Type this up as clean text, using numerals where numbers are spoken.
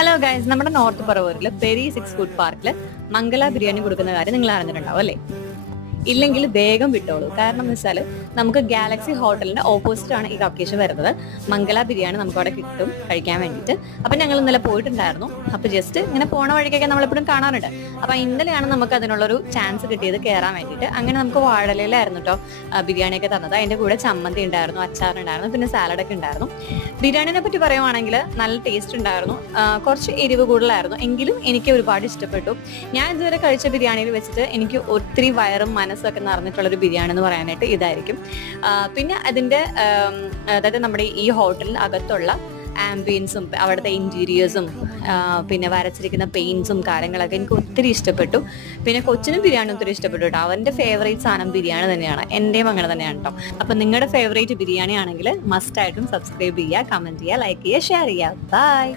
Hello guys, നമ്മുടെ north പറവൂരിൽ peri 6 food പാർക്കിൽ മംഗള ബിരിയാണി കൊടുക്കുന്ന കാര്യം നിങ്ങൾ അറിഞ്ഞിട്ടുണ്ടാവും അല്ലേ? ഇല്ലെങ്കിൽ വേഗം വിട്ടോളൂ. കാരണം എന്ന് വെച്ചാൽ നമുക്ക് ഗാലക്സി ഹോട്ടലിന്റെ ഓപ്പോസിറ്റ് ആണ് ഈ ലൊക്കേഷൻ വരുന്നത്. മംഗള ബിരിയാണി നമുക്ക് അവിടെ കിട്ടും കഴിക്കാൻ വേണ്ടിയിട്ട്. അപ്പം ഞങ്ങൾ ഇന്നലെ പോയിട്ടുണ്ടായിരുന്നു. അപ്പോൾ ജസ്റ്റ് ഇങ്ങനെ പോണ വഴിക്കൊക്കെ നമ്മളെപ്പോഴും കാണാറുണ്ട്. അപ്പം ഇന്നലെയാണ് നമുക്ക് അതിനുള്ളൊരു ചാൻസ് കിട്ടിയത് കയറാൻ വേണ്ടിയിട്ട്. അങ്ങനെ നമുക്ക് വാഴയിലായിരുന്നു കേട്ടോ ബിരിയാണിയൊക്കെ തന്നത്. അതിൻ്റെ കൂടെ ചമ്മന്തി ഉണ്ടായിരുന്നു, അച്ചാറുണ്ടായിരുന്നു, പിന്നെ സാലഡൊക്കെ ഉണ്ടായിരുന്നു. ബിരിയാണിനെ പറ്റി പറയുവാണെങ്കിൽ നല്ല ടേസ്റ്റ് ഉണ്ടായിരുന്നു. കുറച്ച് എരിവ് കൂടുതലായിരുന്നു, എങ്കിലും എനിക്ക് ഒരുപാട് ഇഷ്ടപ്പെട്ടു. ഞാൻ ഇതുവരെ കഴിച്ച ബിരിയാണിയിൽ വെച്ചിട്ട് എനിക്ക് ഒത്തിരി വയറും മനസ്സൊക്കെ നിറഞ്ഞിട്ടുള്ളൊരു ബിരിയാണി എന്ന് പറയാനായിട്ട് ഇതായിരിക്കും. പിന്നെ അതിൻ്റെ അതായത് നമ്മുടെ ഈ ഹോട്ടലിൽ അകത്തുള്ള ആംബിയൻസും അവിടുത്തെ ഇൻറ്റീരിയേഴ്സും പിന്നെ വരച്ചിരിക്കുന്ന പെയിൻസും കാര്യങ്ങളൊക്കെ എനിക്ക് ഒത്തിരി ഇഷ്ടപ്പെട്ടു. പിന്നെ കൊച്ചിനും ബിരിയാണി ഒത്തിരി ഇഷ്ടപ്പെട്ടു കേട്ടോ. അവൻ്റെ ഫേവറേറ്റ് സാധനം ബിരിയാണി തന്നെയാണ്, എൻ്റെയും അങ്ങനെ തന്നെയാണ് കേട്ടോ. അപ്പം നിങ്ങളുടെ ഫേവറേറ്റ് ബിരിയാണി ആണെങ്കിൽ മസ്റ്റായിട്ടും സബ്സ്ക്രൈബ് ചെയ്യുക, കമൻറ്റ് ചെയ്യുക, ലൈക്ക് ചെയ്യുക, ഷെയർ ചെയ്യുക. ബൈ.